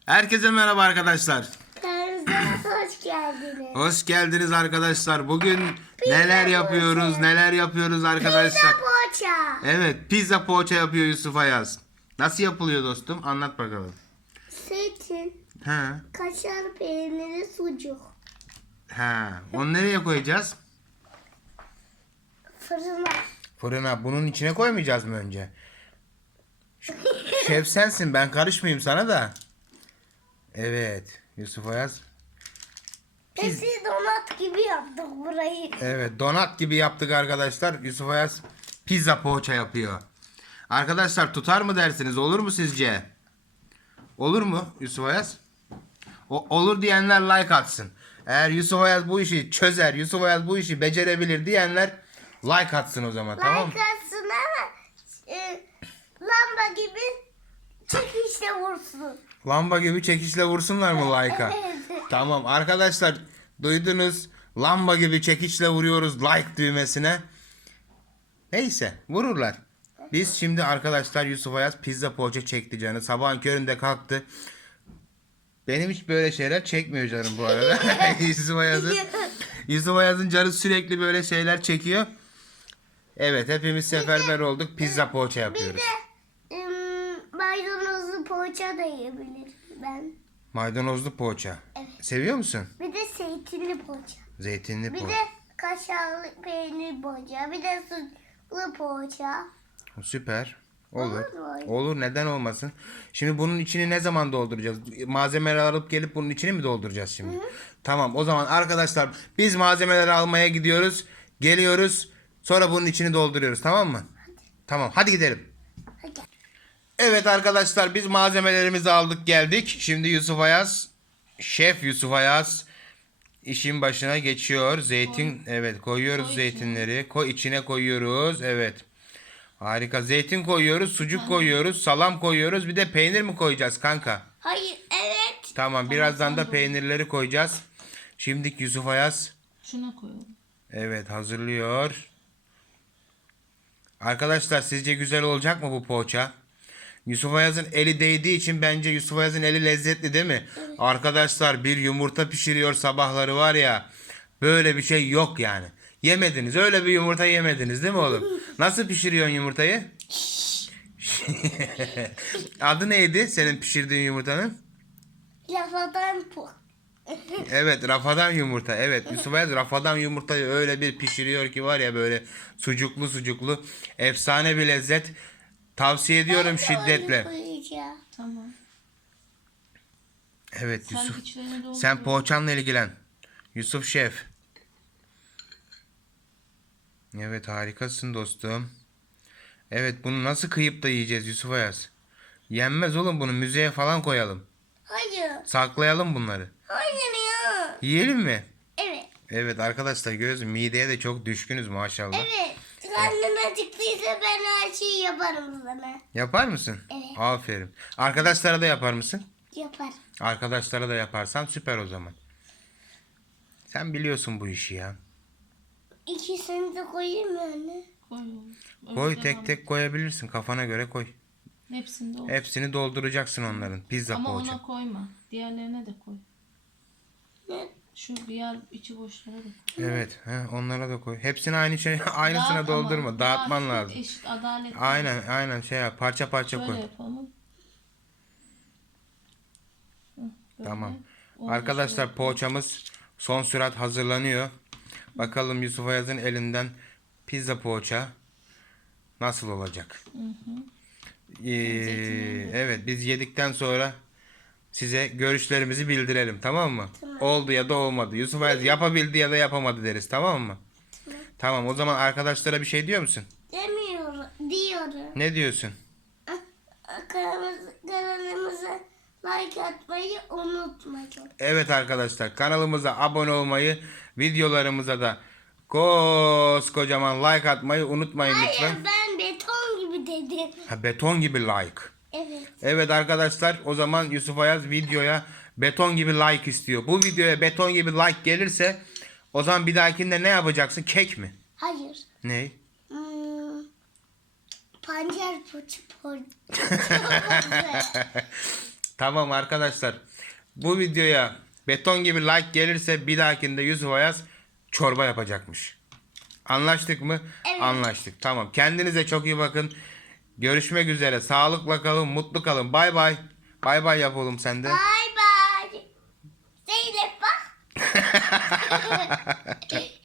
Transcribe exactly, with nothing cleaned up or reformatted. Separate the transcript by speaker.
Speaker 1: Herkese merhaba arkadaşlar.
Speaker 2: Kanalımıza hoş geldiniz.
Speaker 1: Hoş geldiniz arkadaşlar. Bugün neler yapıyoruz,
Speaker 2: poğaça.
Speaker 1: neler yapıyoruz arkadaşlar.
Speaker 2: Pizza poğaça.
Speaker 1: Evet, pizza poğaça yapıyor Yusuf Ayaz. Nasıl yapılıyor dostum? Anlat bakalım.
Speaker 2: Zeytin,
Speaker 1: He.
Speaker 2: kaşar peyniri, sucuk.
Speaker 1: He. Onu nereye koyacağız?
Speaker 2: Fırına.
Speaker 1: Fırına. Bunun içine koymayacağız mı önce? Şef sensin, ben karışmayayım sana da. Evet, Yusuf Ayaz.
Speaker 2: Biz donat gibi yaptık burayı.
Speaker 1: Evet, donat gibi yaptık arkadaşlar. Yusuf Ayaz pizza poğaça yapıyor. Arkadaşlar tutar mı dersiniz? Olur mu sizce? Olur mu Yusuf Ayaz? O, olur diyenler like atsın. Eğer Yusuf Ayaz bu işi çözer, Yusuf Ayaz bu işi becerebilir diyenler like atsın o zaman, tamam mı?
Speaker 2: Like atsın ama e, lamba gibi çekişle vursun.
Speaker 1: Lamba gibi çekişle vursunlar mı like'a?
Speaker 2: Evet.
Speaker 1: Tamam arkadaşlar, duydunuz. Lamba gibi çekiçle vuruyoruz like düğmesine. Neyse, vururlar. Biz şimdi arkadaşlar Yusuf Ayaz pizza poğaça çekti canı. Sabahın köründe kalktı. Benim hiç böyle şeyler çekmiyor canım bu arada. Yusuf Ayaz'ın Yusuf Ayaz'ın canı sürekli böyle şeyler çekiyor. Evet, hepimiz seferber olduk. Pizza poğaça
Speaker 2: Bir
Speaker 1: yapıyoruz.
Speaker 2: de ım, maydanozlu poğaça da yiyebilirim ben.
Speaker 1: Maydanozlu poğaça.
Speaker 2: Evet.
Speaker 1: Seviyor musun?
Speaker 2: Bir de zeytinli poğaça.
Speaker 1: Zeytinli
Speaker 2: Bir
Speaker 1: poğaça.
Speaker 2: de kaşarlı peynir poğaça. Bir de sucuklu poğaça.
Speaker 1: Süper. Olur.
Speaker 2: Olur mu?
Speaker 1: Olur, neden olmasın? Şimdi bunun içini ne zaman dolduracağız? Malzemeleri alıp gelip bunun içini mi dolduracağız şimdi? Tamam, o zaman arkadaşlar biz malzemeleri almaya gidiyoruz. Geliyoruz. Sonra bunun içini dolduruyoruz, tamam mı? Tamam, hadi gidelim.
Speaker 2: Hadi.
Speaker 1: Evet arkadaşlar, biz malzemelerimizi aldık geldik. Şimdi Yusuf Ayaz, Şef Yusuf Ayaz işin başına geçiyor. Zeytin, evet koyuyoruz
Speaker 3: Koy
Speaker 1: zeytinleri. Koy içine koyuyoruz. Evet. Harika. Zeytin koyuyoruz, sucuk koyuyoruz, salam koyuyoruz. Bir de peynir mi koyacağız kanka?
Speaker 2: Hayır, evet.
Speaker 1: Tamam, birazdan
Speaker 3: sen
Speaker 1: da
Speaker 3: doğru.
Speaker 1: peynirleri koyacağız. Şimdilik Yusuf Ayaz,
Speaker 3: Şuna koyalım.
Speaker 1: evet, hazırlıyor. Arkadaşlar sizce güzel olacak mı bu poğaça? Yusuf Ayaz'ın eli değdiği için bence Yusuf Ayaz'ın eli lezzetli değil mi? Arkadaşlar bir yumurta pişiriyor sabahları var ya. Böyle bir şey yok yani. Yemediniz. Öyle bir yumurta yemediniz değil mi oğlum? Nasıl pişiriyorsun yumurtayı? Adı neydi senin pişirdiğin yumurtanın?
Speaker 2: Lafadan po.
Speaker 1: Evet, rafadan yumurta. Evet, Yusuf Ayaz rafadan yumurtayı öyle bir pişiriyor ki var ya, böyle sucuklu sucuklu. Efsane bir lezzet. Tavsiye ediyorum şiddetle.
Speaker 2: Koyacağım.
Speaker 3: Tamam.
Speaker 1: Evet
Speaker 3: Sen
Speaker 1: Yusuf.
Speaker 3: içlerine doldur.
Speaker 1: Sen poğaçanla ilgilen. Yusuf Şef. Evet, harikasın dostum. Evet, bunu nasıl kıyıp da yiyeceğiz Yusuf Ayaz? Yenmez oğlum, bunu müzeye falan koyalım.
Speaker 2: Hayır.
Speaker 1: Saklayalım bunları.
Speaker 2: Hayır ya.
Speaker 1: Yiyelim mi?
Speaker 2: Evet.
Speaker 1: Evet arkadaşlar, görüyorsunuz mideye de çok düşkünüz maşallah.
Speaker 2: Evet. Karnın acıktıysa ben her şeyi yaparım sana.
Speaker 1: Yapar mısın?
Speaker 2: Evet.
Speaker 1: Aferin. Arkadaşlara da yapar mısın?
Speaker 2: Yapar.
Speaker 1: Arkadaşlara da yaparsan süper o zaman. Sen biliyorsun bu işi ya.
Speaker 2: İkisini de koyayım mı anne?
Speaker 3: Koy oğlum.
Speaker 1: Koy,
Speaker 3: Öyle
Speaker 1: tek
Speaker 3: devam.
Speaker 1: tek koyabilirsin, kafana göre koy.
Speaker 3: Hepsini doldur.
Speaker 1: Hepsini dolduracaksın onların. Pizza
Speaker 3: Ama
Speaker 1: poğaça.
Speaker 3: ona koyma. Diğerlerine de koy.
Speaker 2: Ne?
Speaker 3: Şu diğer içi boşlara da koy.
Speaker 1: Evet, he, onlara da koy. Hepsini aynı şey aynısına
Speaker 3: Dağıt
Speaker 1: doldurma.
Speaker 3: ama.
Speaker 1: Dağıtman
Speaker 3: Dağıt,
Speaker 1: lazım.
Speaker 3: Eşit adaletli.
Speaker 1: Aynen, aynen şey yap. Parça parça
Speaker 3: Şöyle
Speaker 1: koy.
Speaker 3: yapalım. Hı, böyle.
Speaker 1: Tamam.
Speaker 3: Onu da
Speaker 1: Arkadaşlar
Speaker 3: şöyle-
Speaker 1: poğaçamız son sürat hazırlanıyor. Bakalım Yusuf Ayaz'ın elinden pizza poğaça nasıl olacak? Ee, evet, biz yedikten sonra size görüşlerimizi bildirelim, tamam mı? Oldu ya da olmadı. Yusuf Ayaz yapabildi ya da yapamadı deriz, tamam mı? Tamam, o zaman arkadaşlara bir şey diyor musun?
Speaker 2: Demiyorum. Diyorum.
Speaker 1: Ne diyorsun?
Speaker 2: Kanalımıza, kanalımıza like atmayı unutmayın.
Speaker 1: Evet arkadaşlar, kanalımıza abone olmayı, videolarımıza da koskocaman like atmayı unutmayın lütfen.
Speaker 2: Hayır, ben beton gibi dedim.
Speaker 1: Ha, beton gibi like.
Speaker 2: Evet.
Speaker 1: Evet arkadaşlar, o zaman Yusuf Ayaz videoya beton gibi like istiyor. Bu videoya beton gibi like gelirse o zaman bir dahakinde ne yapacaksın? Kek mi?
Speaker 2: Hayır.
Speaker 1: Ne?
Speaker 2: Hmm, pancar poçu poçu.
Speaker 1: Tamam arkadaşlar. Bu videoya beton gibi like gelirse bir dahakinde Yusuf Ayaz çorba yapacakmış. Anlaştık mı?
Speaker 2: Evet.
Speaker 1: Anlaştık. Tamam. Kendinize çok iyi bakın. Görüşmek üzere. Sağlıkla kalın, mutlu kalın. Bay bay. Bay bay yap oğlum sen de.
Speaker 2: Bye bye. Zeynep bak.